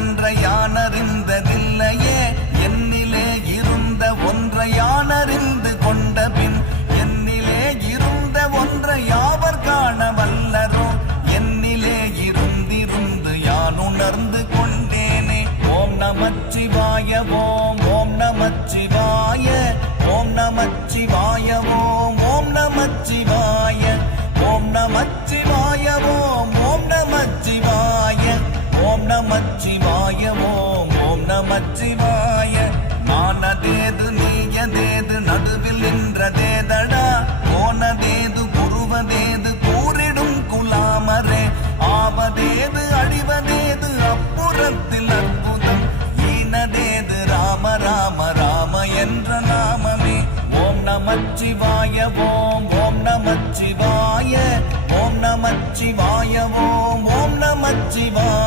ஒன்றை யானறிந்ததில்லையே என்னிலே இருந்த ஒன்றை யானறிந்து கொண்ட பின் என்னிலே இருந்த ஒன்றை யாவர் காண வல்லரோ என்னிலே இருந்திருந்து யான் உணர்ந்து கொண்டேனே. ஓம் நமச்சிவாய ஓம் ஓம் நமச்சிவாய ஓம் நமச்சிவாய ஓம் ஓம் நமச்சிவாய ஓம் நமச்சிவாய ஓம் ஓம் நமச்சிவாய ஓம் நமச்சிவாய ஓம் ஓம் நமச்சிவாய. நானதேது நீயதேது நடுவில் நின்றதேதடா போனதேது குருவதேது கூறிடும் குலாமரே ஆவதேது அழிவதேது அப்புறத்தில் அற்புதம் ஈனதேது ராம ராம ராம என்ற நாமமே. ஓம் நமச்சிவாய ஓம் ஓம் நமச்சிவாய ஓம் நமச்சிவாய ஓம் ஓம் நமச்சிவாய